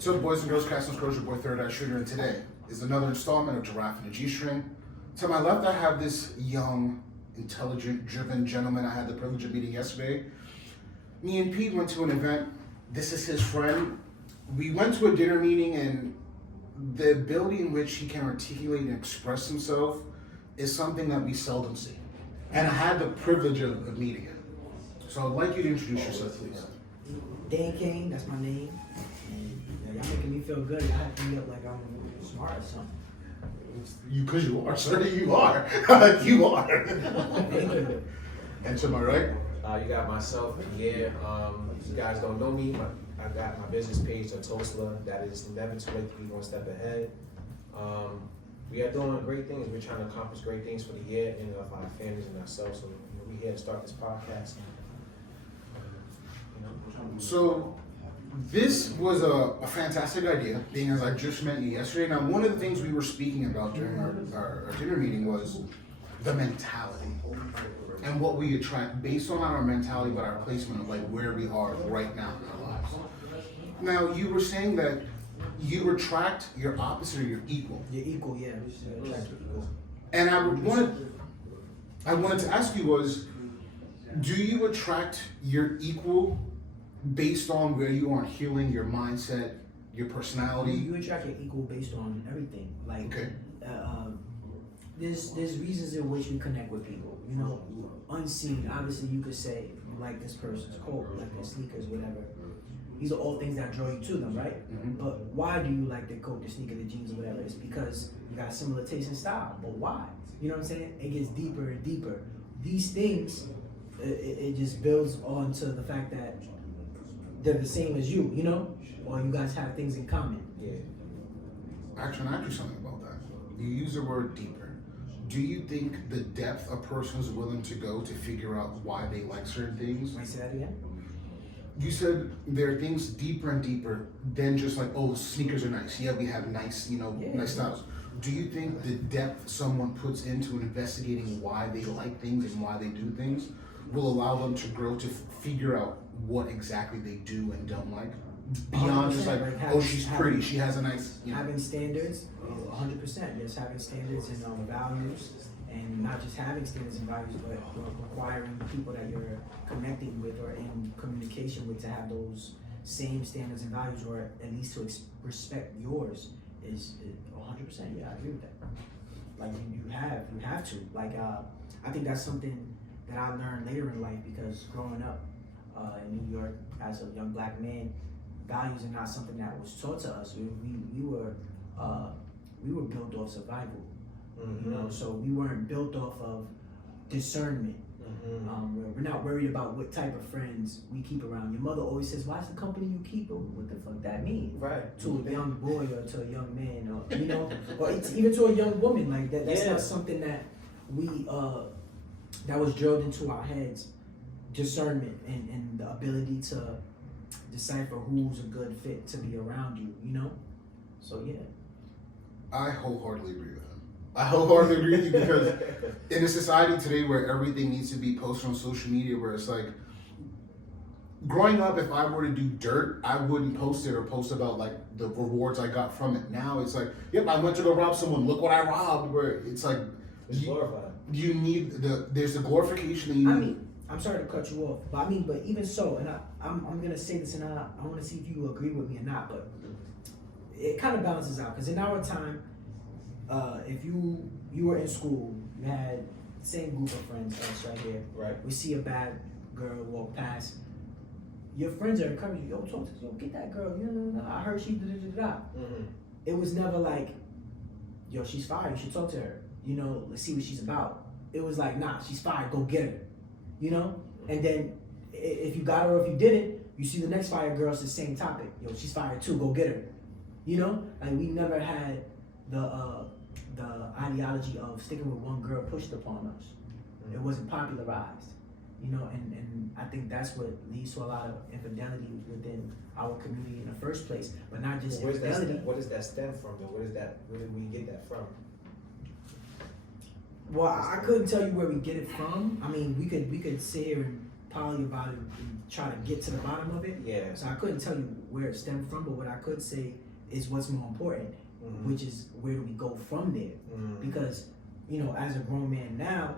So, boys and girls, cast and scores, your boy Third Eye Shooter, and today is another installment of Giraffe and the G-String. To my left, I have this young, intelligent, driven gentleman I had the privilege of meeting yesterday. Me and Pete went to an event. This is his friend. We went to a dinner meeting, and the ability in which he can articulate and express himself is something that we seldom see. And I had the privilege of meeting him. So I'd like you to introduce yourself, please. Dan Kane, that's my name. And y'all making me feel good. Y'all have me up like I'm smart or something. Because you are, sir. You are. You are. Thank you. And to my right? You got myself, you guys don't know me, but I got my business page, Tosla, that is never too late to be one step ahead. We are doing great things. We're trying to accomplish great things for the year and of our families and ourselves. So we're here to start this podcast. So this was a fantastic idea, being as I just met you yesterday. Now, one of the things we were speaking about during our dinner meeting was the mentality and what we attract based on our mentality, but our placement of like where we are right now in our lives. Now, you were saying that you attract your opposite or your equal. You're equal, yeah. You attract your equal. And I wanted to ask you was, do you attract your equal based on where you are healing, your mindset, your personality? You attract your equal based on everything. Like, Okay. There's reasons in which we connect with people. You know, unseen. Obviously, you could say you like this person's coat, like their sneakers, whatever. These are all things that draw you to them, right? Mm-hmm. But why do you like their coat, their sneaker, their jeans, or whatever? It's because you got similar taste and style. But why? You know what I'm saying? It gets deeper and deeper. These things, it just builds onto the fact that they're the same as you know? Or you guys have things in common. Yeah. Actually, I ask you something about that. You use the word deeper. Do you think the depth a person is willing to go to figure out why they like certain things? Can I say that again? You said there are things deeper and deeper than just like, oh, sneakers are nice. Yeah, we have nice, nice styles. Do you think the depth someone puts into investigating why they like things and why they do things will allow them to grow to figure out what exactly they do and don't like? Beyond just like, oh, she's pretty, she has a nice, Having standards, 100%. Yes, having standards and values, and not just having standards and values, but requiring people that you're connecting with or in communication with to have those same standards and values, or at least to respect yours, is 100%. Yeah, I agree with that. Like you have to. Like I think that's something that I learned later in life, because growing up in New York as a young black man, values are not something that was taught to us. We were built off survival, so we weren't built off of discernment. We're not worried about what type of friends we keep around. Your mother always says, "Why's the company you keep?" What the fuck that mean? Right. To a young boy or to a young man, or or even to a young woman. Like that. That's not something that we that was drilled into our heads. Discernment and the ability to decipher who's a good fit to be around you, So yeah. I wholeheartedly agree with him. I wholeheartedly agree with you because in a society today where everything needs to be posted on social media, where it's like, growing up, if I were to do dirt, I wouldn't post it or post about like the rewards I got from it. Now it's like, yep, I went to go rob someone, look what I robbed, where it's like, It's glorified. you need there's the glorification that you need. I'm sorry to cut you off, but but even so, and I'm gonna say this, and I want to see if you agree with me or not, but it kind of balances out, because in our time, if you were in school, you had the same group of friends, us right here. Right. We see a bad girl walk past. Your friends are encouraging you, yo, talk to, yo, get that girl. I heard she da. It was never like, yo, she's fire, you should talk to her. Let's see what she's about. It was like, nah, she's fire, go get her. And then if you got her or if you didn't, you see the next fire girl, it's the same topic. Yo, she's fire too, go get her. Like we never had the ideology of sticking with one girl pushed upon us. It wasn't popularized, and I think that's what leads to a lot of infidelity within our community in the first place. But not just infidelity. What does that stem from though? Where did we get that from? Well, I couldn't tell you where we get it from. I mean, we could sit here and poly about it and try to get to the bottom of it. Yeah. So I couldn't tell you where it stemmed from, but what I could say is what's more important, which is where do we go from there? Because, you know, as a grown man now,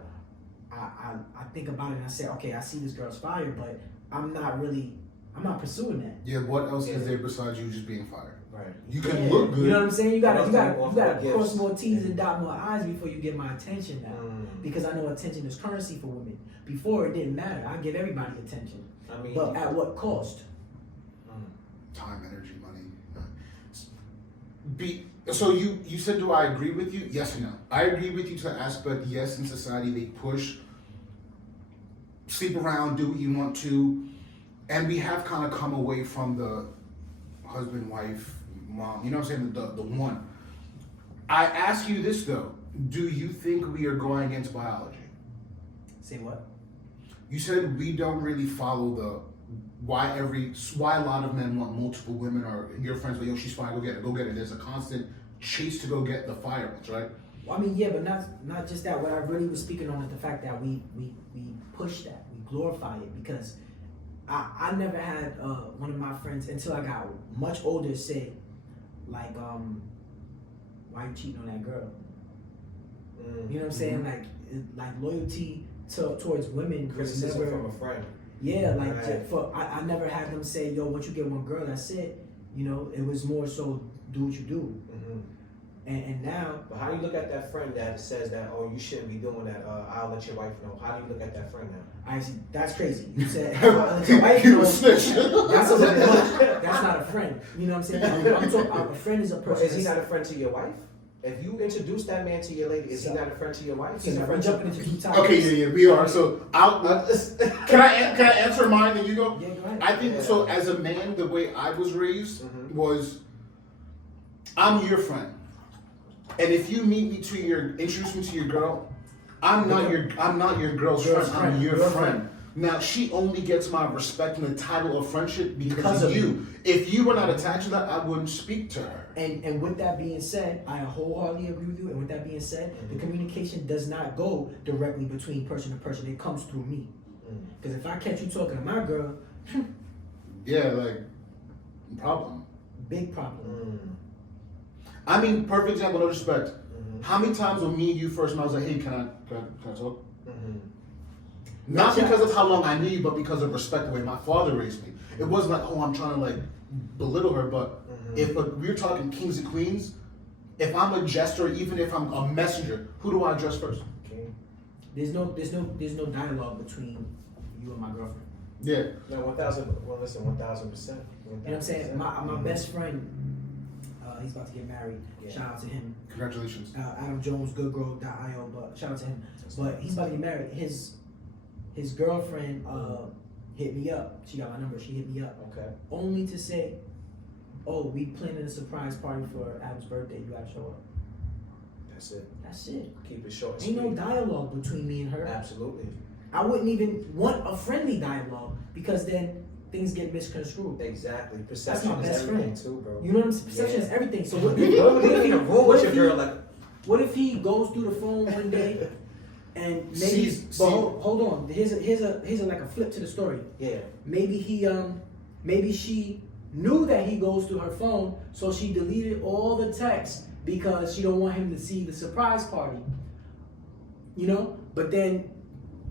I think about it and I say, okay, I see this girl's fire, but I'm not pursuing that. Yeah, what else is there besides you just being fired? Right. You can look good. You know what I'm saying? You gotta gifts. cross more T's and dot more I's before you get my attention now. Because I know attention is currency for women. Before it didn't matter. I give everybody attention. I mean, but at what cost? Time, energy, money. So you said, do I agree with you? Yes or no? I agree with you to the aspect, yes, in society they push, sleep around, do what you want to, and we have kind of come away from the husband, wife, mom, you know what I'm saying, the one. I ask you this though, do you think we are going against biology? Say what? You said we don't really follow the why a lot of men want multiple women, or your friends like, yo, she's fine, go get it. There's a constant chase to go get the fire ones, right? Well, I mean, yeah, but not just that. What I really was speaking on is the fact that we push that, we glorify it, because I never had one of my friends until I got much older say, like, why you cheating on that girl? You know what I'm saying? Like loyalty towards women was criticism never from a friend. Yeah, like Right. I never had them say, yo, once you get one girl, that's it. You know, it was more so do what you do. And now, But how do you look at that friend that says that, oh, you shouldn't be doing that? I'll let your wife know. How do you look at that friend now? I see, that's crazy. You said, I'll let your wife You know. a snitch. That's a little much. That's not a friend. You know what I'm saying? I'm talking about a friend is a But person. is he not a friend to your wife? If you introduce that man to your lady, is he not a friend to your wife? He's a We're friend jumping into two topics. Okay, yeah, we are. So can I answer mine and you go? Yeah, go ahead. I think so. As a man, the way I was raised was, I'm your friend, and if you introduce me to your girl, I'm not your girl's friend. I'm your friend. Now she only gets my respect and the title of friendship because of you. If you were not attached to that, I wouldn't speak to her. And with that being said, I wholeheartedly agree with you. And with that being said, the communication does not go directly between person to person. It comes through me. Because if I catch you talking to my girl, yeah, like problem. big problem. I mean, perfect example. No respect. How many times when me and you first met, I was like, hey, can I talk? Not because of how long I knew you, but because of respect, the way my father raised me. It wasn't like, oh, I'm trying to like belittle her, but if we're talking kings and queens, if I'm a jester, even if I'm a messenger, who do I address first? Okay. There's no dialogue between you and my girlfriend. Yeah. No, 1,000. Well, listen, 1,000%. You know what I'm saying? My best friend, he's about to get married. Yeah. Shout out to him. Congratulations. Adam Jones, goodgirl.io, but shout out to him. But he's about to get married. His girlfriend hit me up. She got my number. She hit me up. Okay. Only to say, oh, we planning a surprise party for Adam's birthday. You gotta show up. That's it. That's it. Keep it short and Ain't no sweet. dialogue between me and her. Absolutely. I wouldn't even want a friendly dialogue because then things get misconstrued. Exactly. That's Perception my is best everything friend. too, bro. You know what I'm saying? Perception is everything. So what What if you in a room with your girl like? What if he goes through the phone one day and maybe hold on. Here's a like a flip to the story. Yeah. Maybe she knew that he goes through her phone, so she deleted all the texts because she don't want him to see the surprise party. You know? But then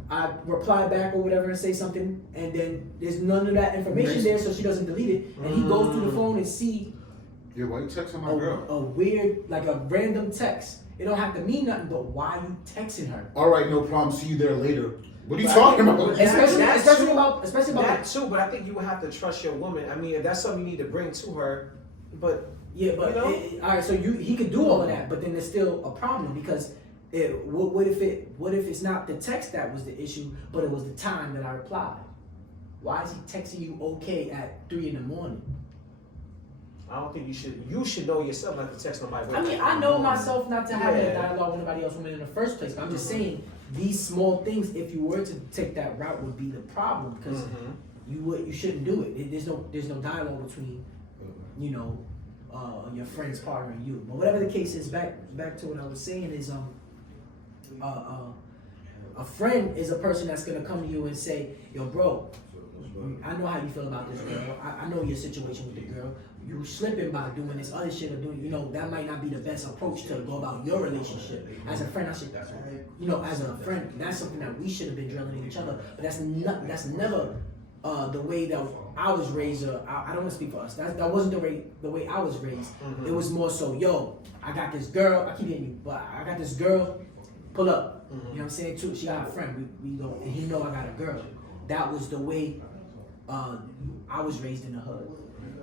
I reply back or whatever and say something, and then there's none of that information there, so she doesn't delete it. And he goes through the phone and see Yeah, why you texting my girl? a weird, like a random text. It don't have to mean nothing, but why you texting her? All right, no problem. See you there later. What are you talking about? Especially about that too, but I think you would have to trust your woman. I mean, if that's something you need to bring to her, but yeah, but you know? all right. So he could do all of that, but then there's still a problem because what if it's not the text that was the issue, but it was the time that I replied? Why is he texting you okay at 3 a.m? I don't think you should. You should know yourself not to text nobody. I mean, I know myself not to have a Yeah. dialogue with nobody else woman in the first place. But I'm just saying these small things, if you were to take that route, would be the problem because you shouldn't do it. There's no dialogue between your friend's partner and you. But whatever the case is, back to what I was saying is A friend is a person that's gonna come to you and say, yo, bro, I know how you feel about this girl. I know your situation with the girl. You slipping by doing this other shit or doing, that might not be the best approach to go about your relationship. As a friend, I should, as a friend, that's something that we should have been drilling in each other. But that's never the way that I was raised. I don't want to speak for us. That wasn't the way I was raised. Mm-hmm. It was more so, yo, I got this girl. I keep hitting you, but I got this girl. Pull up. Mm-hmm. You know what I'm saying? Too. She got a friend. We go, and he know I got a girl. That was the way I was raised in the hood.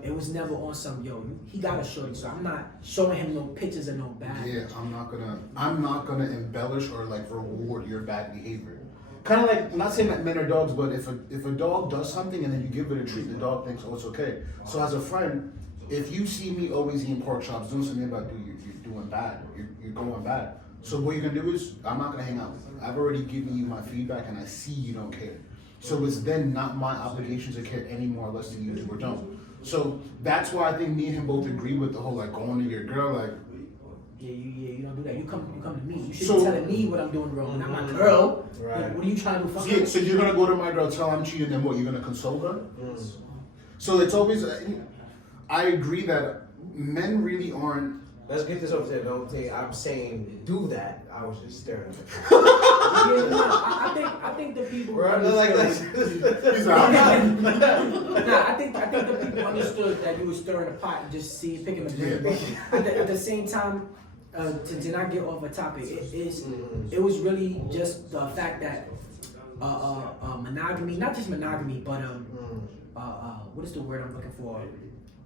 It was never on some he got a shorty, so I'm not showing him no pictures of no bad. Yeah, I'm not gonna embellish or like reward your bad behavior. Kind of like, I'm not saying that men are dogs, but if a dog does something and then you give it a treat, the dog thinks, oh, it's okay. So as a friend, if you see me always eating pork chops, doing something about you're doing bad, you're going bad. So what you're gonna do is, I'm not gonna hang out with you. I've already given you my feedback and I see you don't care. So it's then not my obligation to care any more or less than you do or don't. So that's why I think me and him both agree with the whole like going to your girl, like, you don't do that. You come to me. You should So- be telling me what I'm doing wrong, not my girl. Right. What are you trying to do? Fuck yeah, her? so you're gonna go to my girl, tell her I'm cheating, then what? You're gonna console her? So it's always, I agree that men really aren't. Let's get this over there. Don't think I'm saying do that. I was just staring. I think the people. Bro, like He's Nah, out. I think the people understood that you were stirring the pot and just picking the brain. Yeah. At the same time, to not get off a topic, it was really just the fact that monogamy, not just monogamy, but what is the word I'm looking for?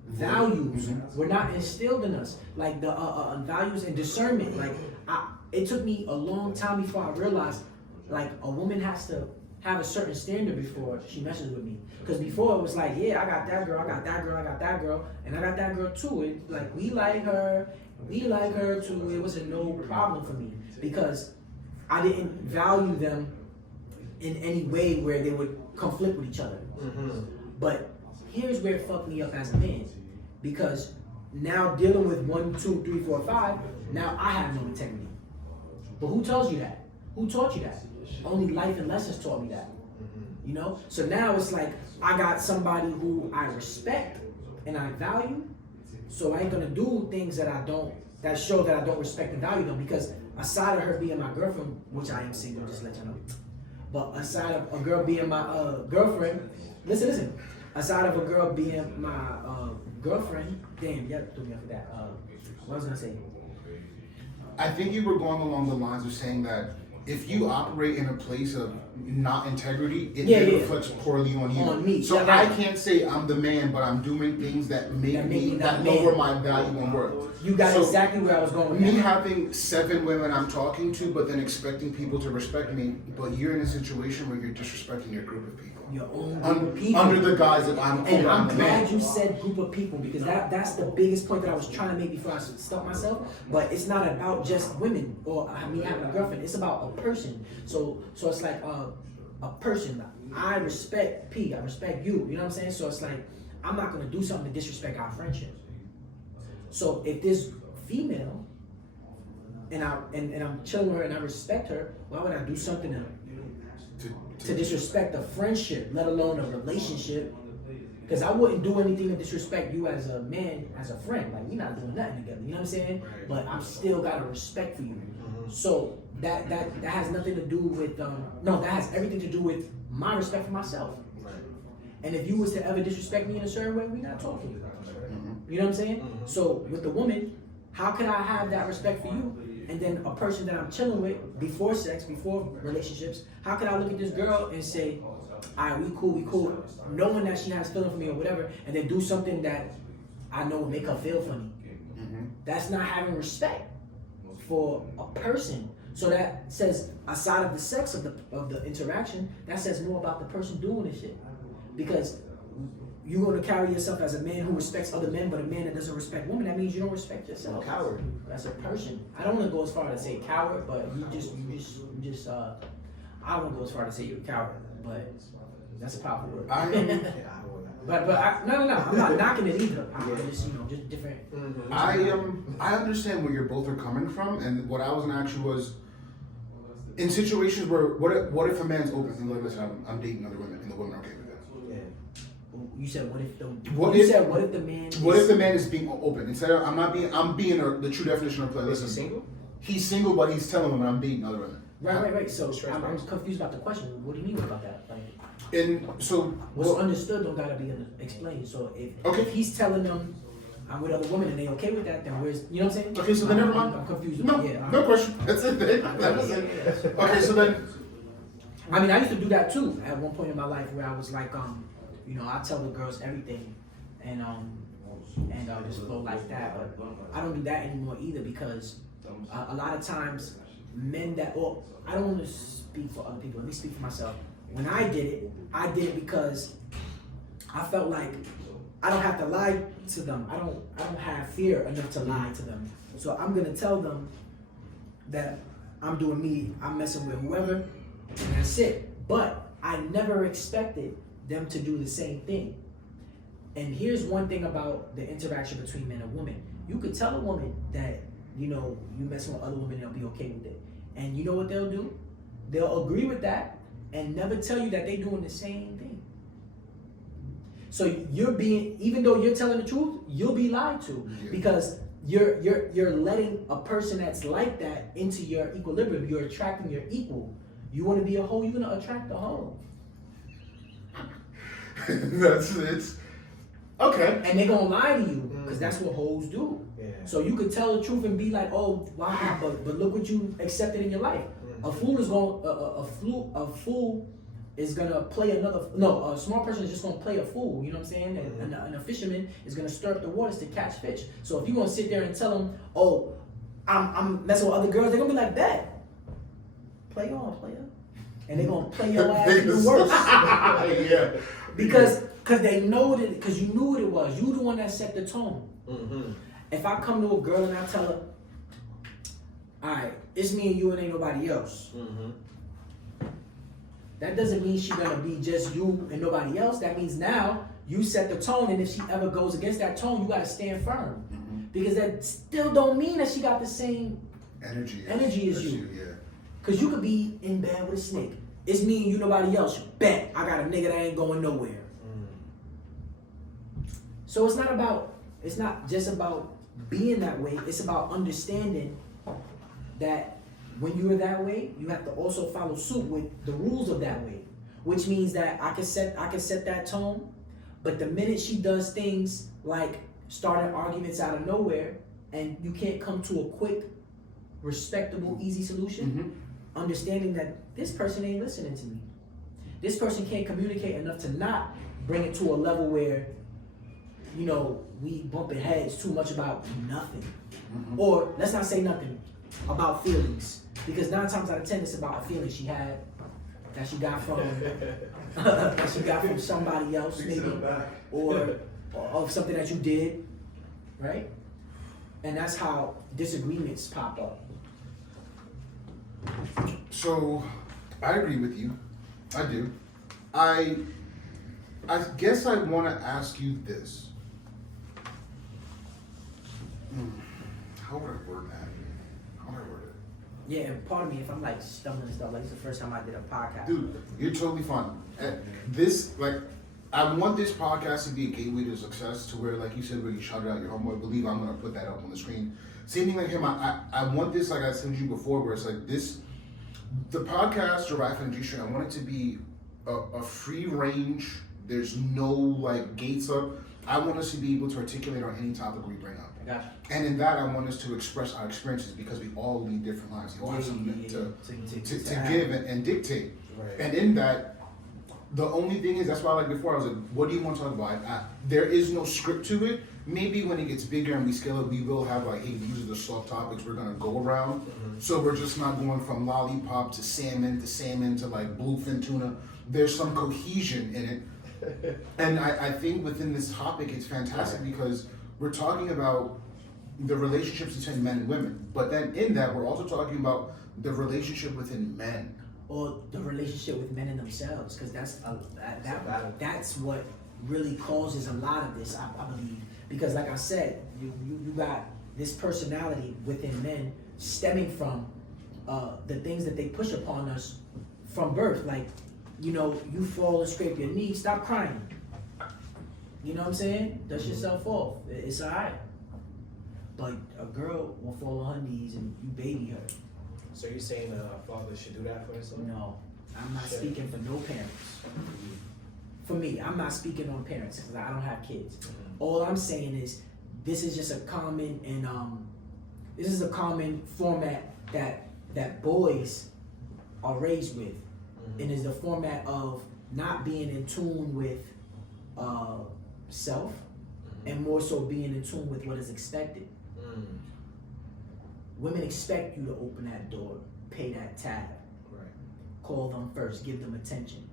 Values were not instilled in us, like the values and discernment. Like it took me a long time before I realized, like, a woman has to have a certain standard before she messes with me. Because before it was like, yeah, I got that girl, I got that girl, I got that girl, and I got that girl too. It like we like her too. It wasn't no problem for me because I didn't value them in any way where they would conflict with each other. But here's where it fucked me up as a man, because now dealing with 1, 2, 3, 4, 5, now I have no integrity. But who tells you that? Who taught you that? Only life and lessons taught me that. So now it's like I got somebody who I respect and I value, so I ain't gonna do things that show that I don't respect and value them, because aside of her being my girlfriend, which I am single, just to let you know, but aside of a girl being my girlfriend, listen, aside of a girl being my girlfriend, damn, yeah, threw me off of that. What was I gonna say? I think you were going along the lines of saying that if you operate in a place of not integrity, it then reflects poorly on you. On me. So Yeah, I right. can't say I'm the man, but I'm doing things that make me that lower man. my value and worth. You got So exactly where I was going with me that. having 7 women I'm talking to, but then expecting people to respect me, but you're in a situation where you're disrespecting your group of people. Your own group of people. Under the guise that I'm And I'm the glad man. you said group of people, because that's the biggest point that I was trying to make before I stuck myself. But it's not about just women or me having a girlfriend. It's about a person. So it's like a person. I respect P. I respect you. You know what I'm saying? So it's like I'm not gonna do something to disrespect our friendship. So if this female and I'm chilling with her and I respect her, why would I do something to disrespect a friendship, let alone a relationship? Because I wouldn't do anything to disrespect you as a man, as a friend. Like, we're not doing nothing together, you know what I'm saying? But I've still got a respect for you. So that has nothing to do with that has everything to do with my respect for myself. And if you was to ever disrespect me in a certain way, we're not talking. You know what I'm saying? So with the woman, how can I have that respect for you? And then a person that I'm chilling with before sex, before relationships, how can I look at this girl and say, all right, we cool, knowing that she has feeling for me or whatever, and then do something that I know will make her feel funny? That's not having respect for a person. So that says, aside of the sex of the interaction, that says more about the person doing this shit. Because you're going to carry yourself as a man who respects other men, but a man that doesn't respect women, that means you don't respect yourself. Coward. That's a person. I don't want to go as far to say coward, but you just I don't want to go as far to say you're a coward, but that's a powerful word. But no, I'm not knocking it either. I'm just just different. I understand where you both are coming from, and what I was gonna ask you was, In situations where, what if a man's open and like, listen, I'm dating other women, and the women are okay with that? Yeah. You said what if the What you if- said what if the man What is, if the man is being open? Instead of, I'm being the true definition of play. Is he Listen, single? he's single, but he's telling women I'm dating other women. right. So Stress I'm box. confused about the question. What do you mean about that? Like, And so, what's well, understood don't gotta be explained. So Okay. if he's telling them I'm with other women and they okay with that, then where's, you know what I'm saying? okay, so then never mind. I'm confused. No, Yeah, no question. That's it. That was it. Okay, so then, I mean, I used to do that too at one point in my life where I was like, you know, I tell the girls everything, and just flow like that. But I don't do that anymore either because a lot of times men that, well, I don't want to speak for other people. Let me speak for myself. When I did it because I felt like I don't have to lie to them. I don't have fear enough to lie to them. So I'm gonna tell them that I'm doing me. I'm messing with whoever, and that's it. But I never expected them to do the same thing. And here's one thing about the interaction between men and women. You could tell a woman that, you know, you messing with other women, they'll be okay with it. And you know what they'll do? They'll agree with that and never tell you that they're doing the same thing. So you're being, even though you're telling the truth, you'll be lied to because you're letting a person that's like that into your equilibrium. You're attracting your equal. You want to be a hoe, you're gonna attract a hoe. it's okay. And they're gonna lie to you because that's what hoes do. Yeah. So you could tell the truth and be like, oh wow, but look what you accepted in your life. A fool is going a fool is gonna play a smart person is just gonna play a fool, you know what I'm saying? And a fisherman is gonna stir up the waters to catch fish. So if you're gonna sit there and tell them, oh, I'm messing with other girls, they're gonna be like that. Play on, player. And they're gonna play your ass even worse. Yeah. Because they know that, because you knew what it was. You the one that set the tone. Mm-hmm. If I come to a girl and I tell her, all right, it's me and you and ain't nobody else. Mm-hmm. That doesn't mean she's gonna be just you and nobody else. That means now you set the tone, and if she ever goes against that tone, you gotta stand firm. Because that still don't mean that she got the same Energy as you. Yeah. Because you could be in bed with a snake. It's me and you, nobody else. Bet I got a nigga that ain't going nowhere. So it's not just about being that way. It's about understanding that when you're that way, you have to also follow suit with the rules of that way. Which means that I can set that tone, but the minute she does things like starting arguments out of nowhere, and you can't come to a quick, respectable, easy solution, understanding that this person ain't listening to me. This person can't communicate enough to not bring it to a level where, you know, we bumping heads too much about nothing. Or let's not say nothing about feelings. Because 9 times out of 10 it's about a feeling she had that she got from somebody else maybe. Or of something that you did. Right? And that's how disagreements pop up. So, I agree with you. I do. I guess I want to ask you this. How would I word that? How would I word it? Yeah, and pardon me if I'm like stumbling and stuff. Like, it's the first time I did a podcast. Dude, you're totally fine. I want this podcast to be a gateway to success, to where, like you said, where you shouted out your homework. I believe I'm gonna put that up on the screen. Same thing like him. I want this, like I said to you before, where it's like this. The podcast, Giraffe and G-String, I want it to be a free range. There's no like gates up. I want us to be able to articulate on any topic we bring up. I got you. And in that, I want us to express our experiences because we all lead different lives. We all have something to give and dictate. Right. And in that, the only thing is, that's why, like before, I was like, what do you want to talk about? There is no script to it. Maybe when it gets bigger and we scale it, we will have like, hey, these are the soft topics we're gonna go around. So we're just not going from lollipop to salmon to like bluefin tuna. There's some cohesion in it. And I think within this topic, it's fantastic because we're talking about the relationships between men and women. But then in that, we're also talking about the relationship within men. Or the relationship with men and themselves, because that's what really causes a lot of this, I believe. Because like I said, you got this personality within men stemming from the things that they push upon us from birth. Like, you know, you fall and scrape your knee, stop crying. You know what I'm saying? Dust yourself off. It's alright. But a girl will fall on her knees and you baby her. So you're saying a father should do that for his son? No, I'm not speaking for no parents. For me, I'm not speaking on parents because I don't have kids. All I'm saying is this is just a common and this is a common format that boys are raised with, and is the format of not being in tune with self, and more so being in tune with what is expected. Women expect you to open that door, pay that tab, Right. call them first, give them attention.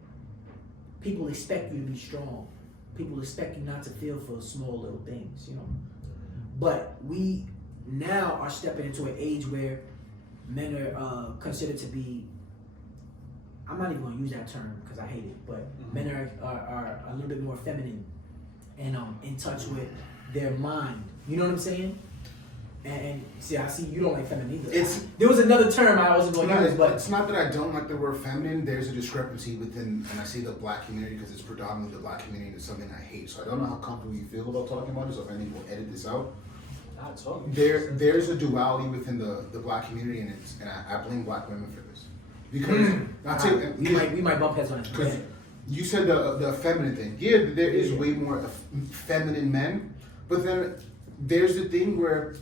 People expect you to be strong. People expect you not to feel for small little things, you know. But we now are stepping into an age where men are considered to be, I'm not even going to use that term because I hate it, but men are a little bit more feminine and in touch with their mind. You know what I'm saying? And see, I see you don't like feminine either. There was another term I wasn't going to use, but it's not that I don't like the word feminine. There's a discrepancy within, and I see the black community because it's predominantly the black community. It's something I hate. So I don't know how comfortable you feel about talking about it. So if I need to edit this out, Not talking. there's a duality within the black community, and I blame black women for this because we might bump heads on it. because you said the feminine thing. Yeah, there is way more feminine men, but then there's the thing where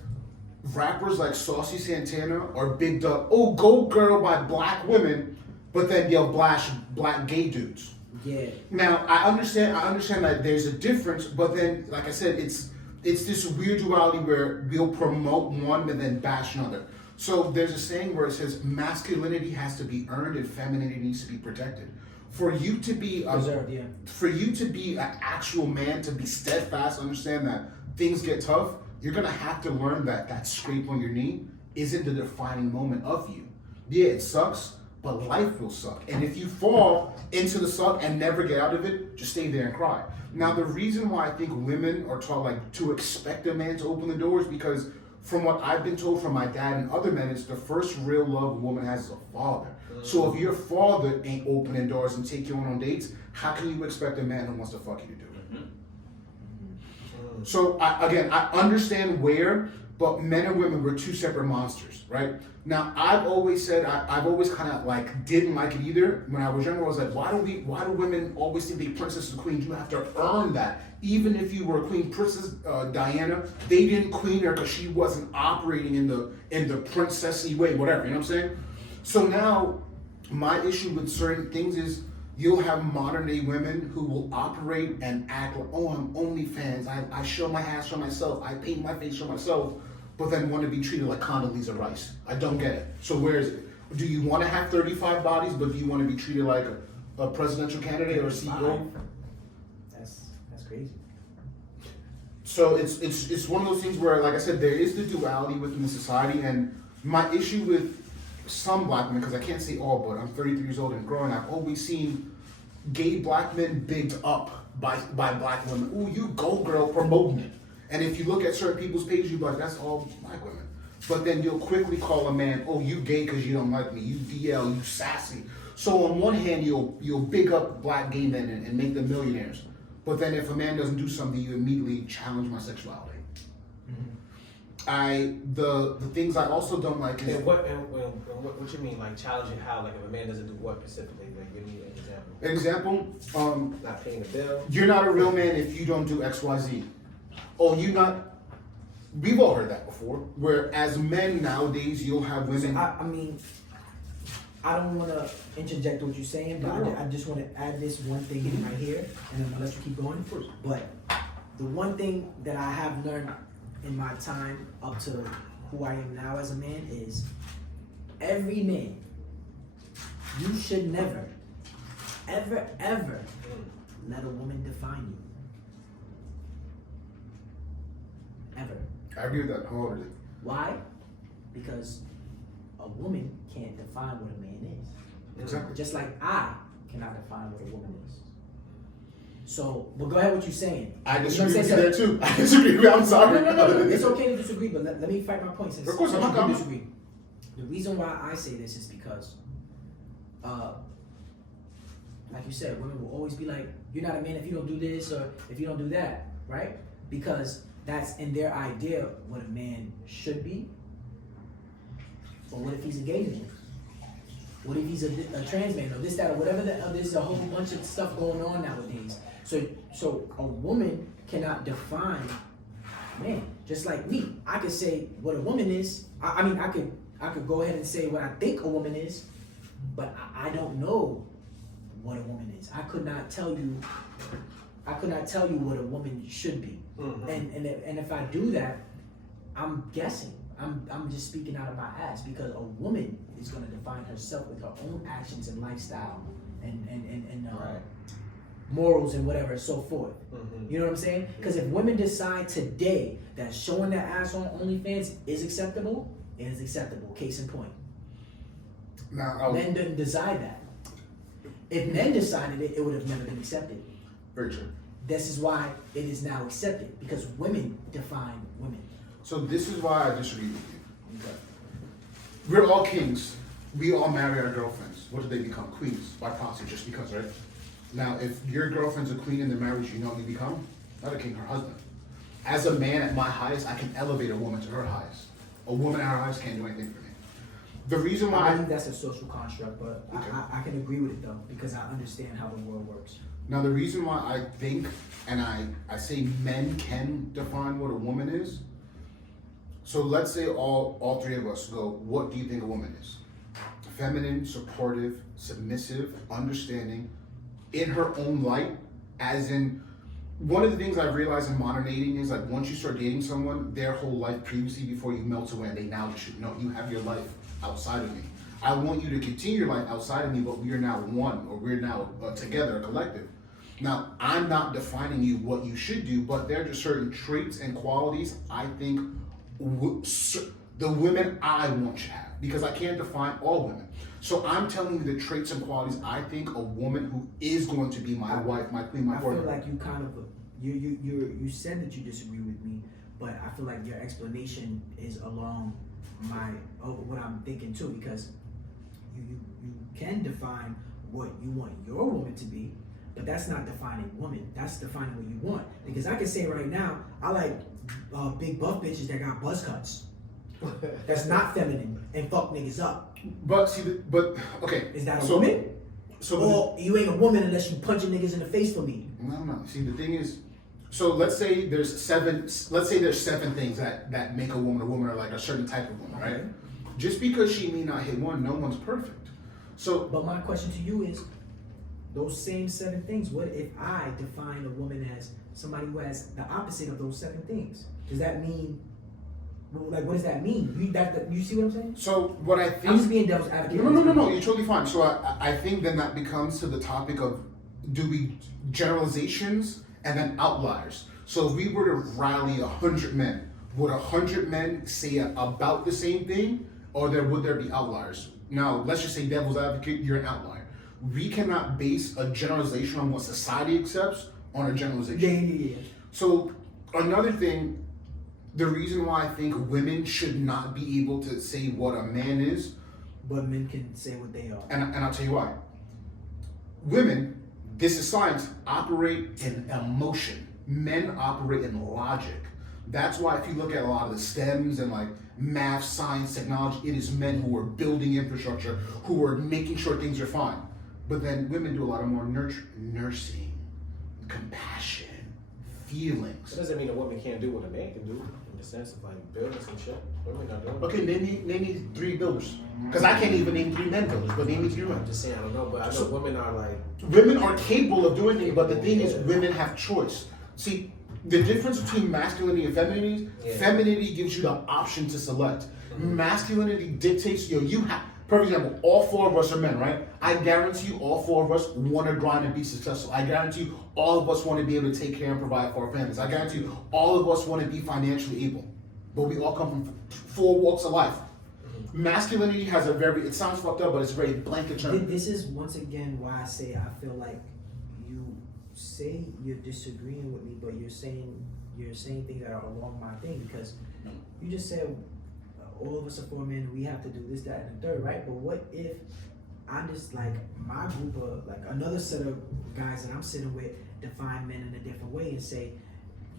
rappers like Saucy Santana are bigged up, oh, go girl by black women, but then they'll blast black gay dudes. Yeah. Now I understand that there's a difference, but then like I said, it's this weird duality where we'll promote one and then bash another. So there's a saying where it says masculinity has to be earned and femininity needs to be protected. For you to be Preserved, yeah. For you to be an actual man, to be steadfast, understand that things get tough, you're gonna have to learn that scrape on your knee isn't the defining moment of you. Yeah, it sucks, but life will suck. And if you fall into the suck and never get out of it, just stay there and cry. Now, the reason why I think women are taught like to expect a man to open the doors, because from what I've been told from my dad and other men, it's the first real love a woman has is a father. So if your father ain't opening doors and take you on dates, how can you expect a man who wants to fuck you to do it? So I understand where, but men and women were two separate monsters, right? Now I've always said I've always kind of like didn't like it either. When I was younger, I was like, why do women always think they princesses and queens? You have to earn that. Even if you were Queen Princess Diana, they didn't queen her because she wasn't operating in the princessy way, whatever. You know what I'm saying? So now my issue with certain things is, you'll have modern day women who will operate and act like, oh, I'm OnlyFans, I show my ass for myself, I paint my face for myself, but then want to be treated like Condoleezza Rice. I don't get it. So where is it? Do you want to have 35 bodies, but do you want to be treated like a presidential candidate or CEO? That's crazy. So it's one of those things where, like I said, there is the duality within the society, and my issue with some black men, because I can't say all, but I'm 33 years old and growing, I've always seen gay black men bigged up by black women. Ooh, you go girl, promoting it. And if you look at certain people's pages, you're like, that's all black women. But then you'll quickly call a man, oh, you gay because you don't like me, you DL, you sassy. So on one hand, you'll big up black gay men and make them millionaires. But then if a man doesn't do something, you immediately challenge my sexuality. The things I also don't like is... And what you mean, like challenging how? Like if a man doesn't do what specifically? Like give me an example. Not paying the bill. You're not a real man if you don't do XYZ. Oh, you not... We've all heard that before. Where as men nowadays, you'll have women... So I mean, I don't want to interject what you're saying, but I just want to add this one thing in right here, and I'm going to let you keep going. But the one thing that I have learned in my time up to who I am now as a man is, every man, you should never, ever, ever let a woman define you. Ever. I agree with that wholeheartedly. Why? Because a woman can't define what a man is. Exactly. Just like I cannot define what a woman is. So, but go ahead with what you're saying. I disagree with you there too. I disagree with you. I'm sorry. No. It's okay to disagree, but let me fight my point. Since Of course, I'm not you coming. disagree. The reason why I say this is because, like you said, women will always be like, "You're not a man if you don't do this or if you don't do that," right? Because that's in their idea what a man should be. But what if he's a gay man? What if he's a trans man or this, that, or whatever? There's a whole bunch of stuff going on nowadays. So a woman cannot define man. Just like me, I could say what a woman is. I mean, I could go ahead and say what I think a woman is, but I don't know what a woman is. I could not tell you what a woman should be. Mm-hmm. And if I do that, I'm guessing. I'm just speaking out of my ass because a woman is going to define herself with her own actions and lifestyle and right. morals and whatever and so forth. Mm-hmm. You know what I'm saying? Because if women decide today that showing their ass on OnlyFans is acceptable, it is acceptable. Case in point. Now, Men didn't decide that. If men decided it, it would have never been accepted. very true. This is why it is now accepted because women define women. So this is why I disagree with you. Okay. We're all kings. We all marry our girlfriends. What do they become? Queens by proxy, just because, right? Now, if your girlfriend's a queen in the marriage, you know what you become? Not a king, her husband. As a man at my highest, I can elevate a woman to her highest. A woman at her highest can't do anything for me. The reason why I believe that's a social construct, but Okay. I can agree with it though because I understand how the world works. Now, the reason why I think, and I say men can define what a woman is, so let's say all three of us go, what do you think a woman is? Feminine, supportive, submissive, understanding, in her own light, as in, one of the things I've realized in modern dating is like once you start dating someone, their whole life previously before you melt away, and they now should know you have your life outside of me. I want you to continue your life outside of me, but we are now one, or we're now together, a collective. Now, I'm not defining you what you should do, but there are just certain traits and qualities I think the women I want you to have, because I can't define all women. So I'm telling you the traits and qualities I think a woman who is going to be my wife, my queen, my I partner. feel like you kind of you said that you disagree with me, but I feel like your explanation is along what I'm thinking too, because you can define what you want your woman to be, but that's not defining woman. That's defining what you want. Because I can say right now, I like big buff bitches that got buzz cuts. That's not feminine and fuck niggas up. But okay. Is that a woman? So Or you ain't a woman unless you punching niggas in the face for me. no. See, the thing is, so let's say there's seven things that make a woman or like a certain type of woman, right? Just because she may not hit one, no one's perfect. So, But my question to you is, those same 7 things, what if I define a woman as somebody who has the opposite of those 7 things? Does that mean, like, what does that mean? You see what I'm saying? so what I think. I'm just being devil's advocate. No, you're totally fine. So I think then that becomes to the topic of do we generalizations and then outliers. So if we were to rally 100 men, would 100 men say about the same thing, or would there be outliers? Now, let's just say devil's advocate, you're an outlier. We cannot base a generalization on what society accepts on a generalization. Yeah. So another thing, the reason why I think women should not be able to say what a man is, But men can say what they are. and I'll tell you why. Women, this is science, operate in emotion. Men operate in logic. That's why if you look at a lot of the STEMs and like math, science, technology, it is men who are building infrastructure, who are making sure things are fine. But then women do a lot of more nursing, compassion, feelings. That doesn't mean a woman can't do what a man can do in the sense of like building some shit. Women are doing. Okay, name me 3 builders. Because I can't even name 3 men builders, but name me 3 men. I'm just saying, I don't know, but I know women are like. Women are capable of doing things, but the thing is, women have choice. See, the difference between masculinity and femininity, femininity gives you the option to select. Masculinity dictates, you have, for example, all 4 of us are men, right? I guarantee you all 4 of us want to grind and be successful. I guarantee you all of us want to be able to take care and provide for our families. I guarantee you all of us want to be financially able. But we all come from 4 walks of life. Masculinity has it sounds fucked up, but it's a very blanket term. This is once again why I say I feel like you say you're disagreeing with me, but you're saying things that are along my thing, because you just said all of us are 4 men, we have to do this, that, and the third, right? But what if I'm just like my group of like another set of guys that I'm sitting with define men in a different way and say,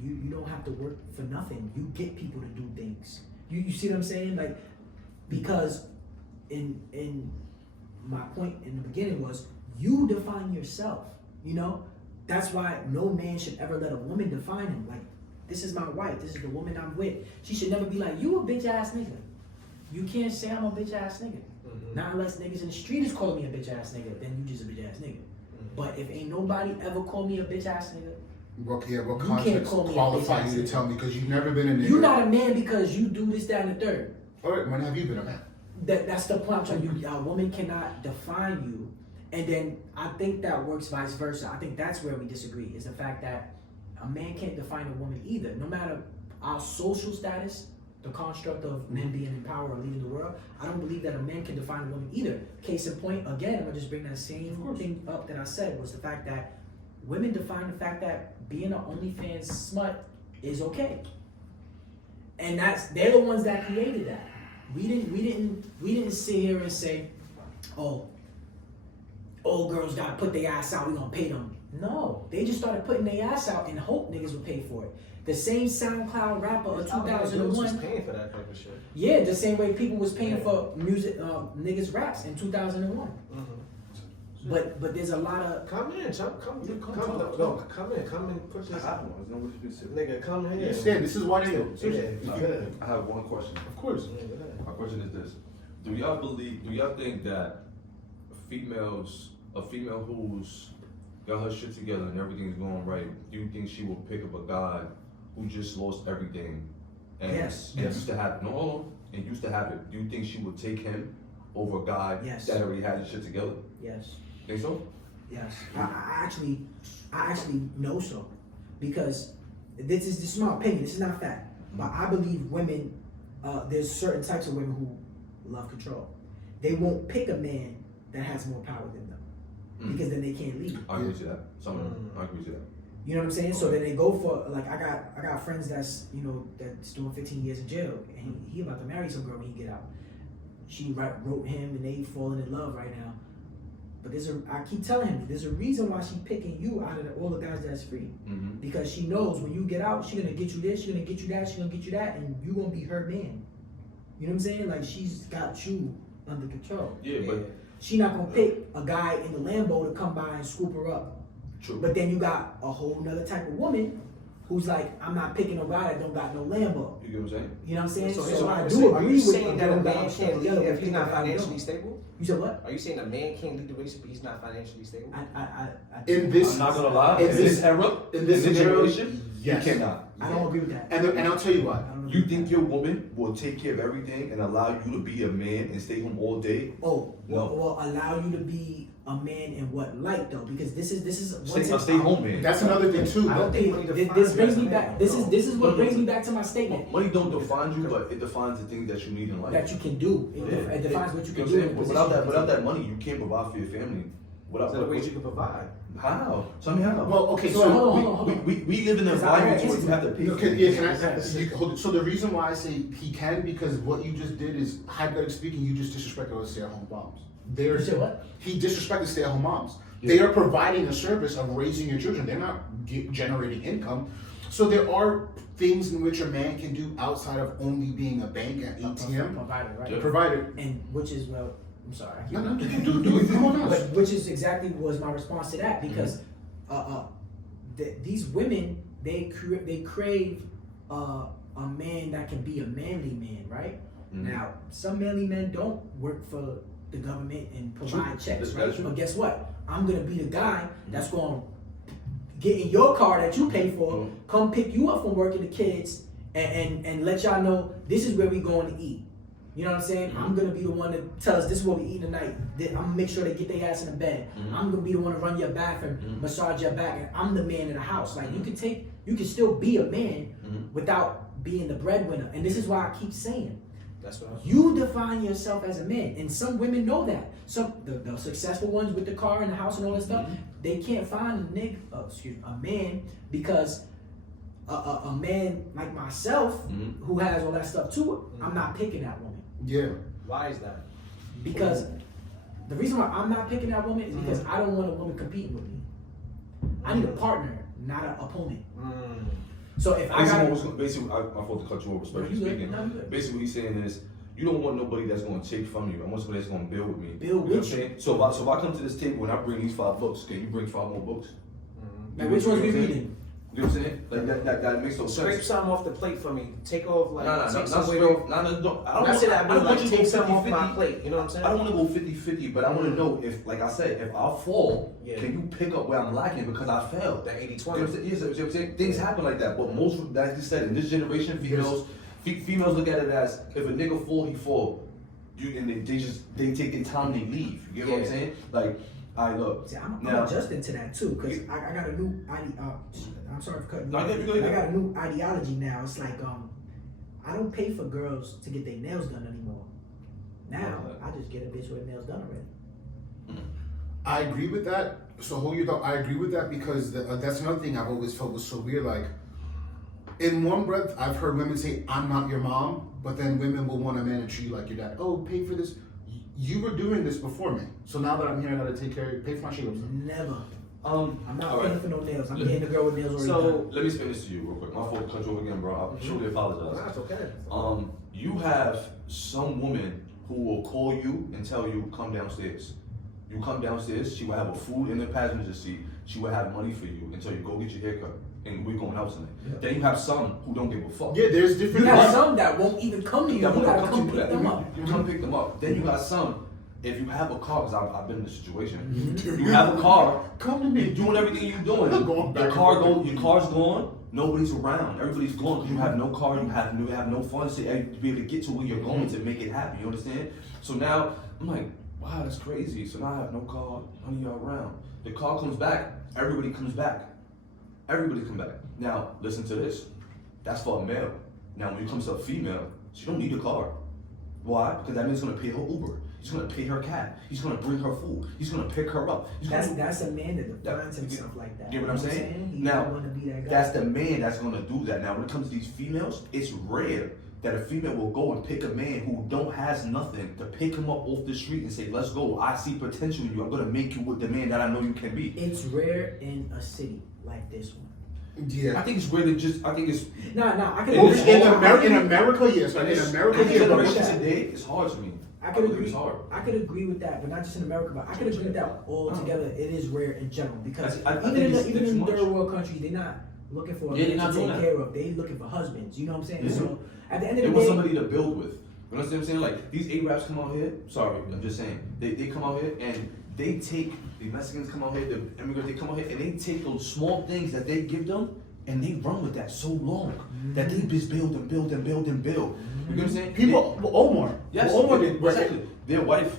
you don't have to work for nothing. You get people to do things. You see what I'm saying? Like, because in my point in the beginning was you define yourself. You know, that's why no man should ever let a woman define him. Like, this is my wife. This is the woman I'm with. She should never be like, you a bitch ass nigga. You can't say I'm a bitch ass nigga. Not unless niggas in the street is calling me a bitch ass nigga, then you just a bitch ass nigga. But if ain't nobody ever called me a bitch ass nigga, what can't context call me a qualify bitch you to ass tell me? Because you've never been a nigga. you're not a man because you do this, that, and the third. All right, when have you been a man? That's the point. A woman cannot define you, and then I think that works vice versa. I think that's where we disagree. Is the fact that a man can't define a woman either. No matter our social status, the construct of men being in power or leading the world, I don't believe that a man can define a woman either. Case in point, again, I'm gonna just bring that same thing up that I said was the fact that women define the fact that being an OnlyFans smut is okay, and they're the ones that created that. We didn't sit here and say, oh, old girls gotta put their ass out, we gonna pay them. No, they just started putting their ass out and hope niggas would pay for it. The same SoundCloud rapper of 2001 was paying for that type of shit. Yeah, the same way people was paying for music, niggas raps in 2001. But there's a lot of come in, come in, put this. Nigga, come here. You said this is why they. I have one question. Of course. My question is this: do y'all think that a female who's got her shit together and everything's going right, do you think she will pick up a guy who just lost everything and used to have and used to have it? Do you think she would take him over a guy that already had his shit together? Yes. Think so? Yes. I actually know so, because this is my opinion. This is not fact, but I believe women. There's certain types of women who love control. They won't pick a man that has more power than them because then they can't lead. I agree to that. I agree to that. You know what I'm saying? So then they go for, like, I got friends that's doing 15 years in jail, and he about to marry some girl when he get out. She wrote him, and they falling in love right now. But I keep telling him, there's a reason why she picking you out of all the guys that's free. Because she knows when you get out, she gonna get you this, she gonna get you that, she gonna get you that, and you gonna be her man. You know what I'm saying? Like, she's got you under control. Yeah, but she not gonna pick a guy in the Lambo to come by and scoop her up. True. But then you got a whole nother type of woman who's like, I'm not picking a guy that don't got no Lambo. You get what I'm saying? You know what I'm saying? So I do are agree you with saying that a man can't lead if he's not financially stable? You said what? Are you saying a man can't lead the race if he's not financially stable? In this, I'm not gonna lie. in In this this era, in this generation, yes. you cannot. I don't agree with that. And I'll tell you what. You think your woman will take care of everything and allow you to be a man and stay home all day? Oh, No. well, allow you to be a man in what light though? Because this is Stay home man. That's another thing too. I don't think money this defines brings you me as a back. man. This is what No, brings no. me back to my statement Money don't define you, but it defines the things that you need in life. that you can do. It defines what you can do. in the Without that money, you can't provide for your family. Without the ways you can provide. How? Tell me how. Well, okay, So hold on. We live in an environment where you have to pay. So the reason why I say he can, because what you just did is, hypothetically speaking, you just disrespected those stay-at-home moms. You said what? He disrespected stay-at-home moms. They are providing a service of raising your children. They're not generating income. So there are things in which a man can do outside of only being a bank, an ATM. Provider, right? Yeah. Provider. And which is, well, I'm sorry. I keep- No, do it. Come on now. But which is exactly was my response to that, because these women they crave a man that can be a manly man, right? Now some manly men don't work for the government and provide checks, right? But guess what? I'm gonna be the guy that's gonna get in your car that you pay for, come pick you up from work and the kids, and let y'all know this is where we going to eat. You know what I'm saying? I'm gonna be the one to tell us this is what we eat tonight. I'm gonna make sure they get their ass in the bed. I'm gonna be the one to run your bath and massage your back, and I'm the man in the house. Like you can still be a man without being the breadwinner. And this is why I keep saying, That's what you define yourself as a man, and some women know that. Some the successful ones with the car and the house and all that stuff, they can't find a man because a man like myself who has all that stuff too, I'm not picking that woman. Yeah. Why is that? Because the reason why I'm not picking that woman is because I don't want a woman competing with me. I need a partner, not an opponent. So if I got basically, I thought to cut you over, respectfully No, you good. speaking. No, you good. Basically, what he's saying is, you don't want nobody that's going to take from you. I want somebody that's going to build with me. Build you know with what I'm saying? So if I come to this table and I bring these 5 books, can you bring 5 more books? like, which ones we reading? You know what I'm saying? Like that makes no Scrape sense. something off the plate for me. Take off like Nah, take not some weight straight. off. Nah, don't. I I'm don't not saying that, I but don't want like you to take go something off my 50-50. plate. You know what I'm saying? I don't want to go 50-50, but I want to know if, like I said, if I fall, Yeah. can you pick up where I'm lacking because I failed? That 80-20. You know what I'm saying? Yes, you know what I'm saying? Things happen like that, but most, like you said, in this generation, females look at it as if a nigga fall, he fall. And they take their time, they leave. You get what I'm saying? Like, I look. See, I'm now, adjusting to that too, cause I got a new I'm sorry for cutting you No, off. you good. I got a new ideology now. It's like I don't pay for girls to get their nails done anymore. Now I just get a bitch with her nails done already. I agree with that. So hold your thought. I agree with that because that's another thing I've always felt was so weird. Like, in one breath, I've heard women say, "I'm not your mom," but then women will want a man to treat you like your dad. Oh, pay for this. You were doing this before me, so now that I'm here, I gotta take care of you. Pay for my shit. Never. I'm I'm not all paying right. for no nails. I'm getting a girl with nails already So- done. Let me explain this to you real quick. My fault to cut you off again, bro. I truly apologize. That's okay. You have some woman who will call you and tell you, come downstairs. You come downstairs, she will have a food in the passenger seat, she will have money for you until you go get your haircut, and we're going out tonight. Yeah. Then you have some who don't give a fuck. Yeah, there's You different. have some that won't even come to you. That You will gotta come come to you pick that. them up. You come pick them up. Then you got some, if you have a car, because I've been in this situation, Mm-hmm. you have a car, Come to me. you're doing everything you're doing. Going back Your car's gone, nobody's around, everybody's gone because you have no car, you have no funds to be able to get to where you're going to make it happen. You understand? So now I'm like, wow, that's crazy. So now I have no car, none of y'all around. The car comes back, everybody comes back. Everybody come back. Now listen to this. That's for a male. Now when it comes to a female, she don't need a car. Why? Because that means he's gonna pay her Uber. He's gonna pay her cab. He's gonna bring her food. He's gonna pick her up. That's a man that defines himself like that. Get what I'm You know saying? He Now, don't wanna be that guy. that's the man that's gonna do that. Now, when it comes to these females, it's rare that a female will go and pick a man who has nothing to pick him up off the street and say, "Let's go. I see potential in you. I'm gonna make you with the man that I know you can be." It's rare in a city like this one. Yeah. I think it's really just. I think it's. Nah, I can In, agree. in America, yes. Like, in It's- America, in this yeah. But generation that. today, it's hard for me. I could believe agree. It's hard. I could agree with that, but not just in America. But I could agree with that altogether. It is rare in general because I even think in it's even too in much. third world countries, they're not looking for a Yeah, they're man not to doing take that. care of. They looking for husbands. You know what I'm saying? Yeah. So at the end They of the want day, somebody to build with. You know what I'm saying? Like these Arabs come out here. Sorry, I'm just saying. They come out here and they take the Mexicans come out here. The immigrants they come out here and they take those small things that they give them and they run with that so long that they just build and build and build and build. You know what I'm saying? people, Omar. Yes, Omar did. exactly. Their wife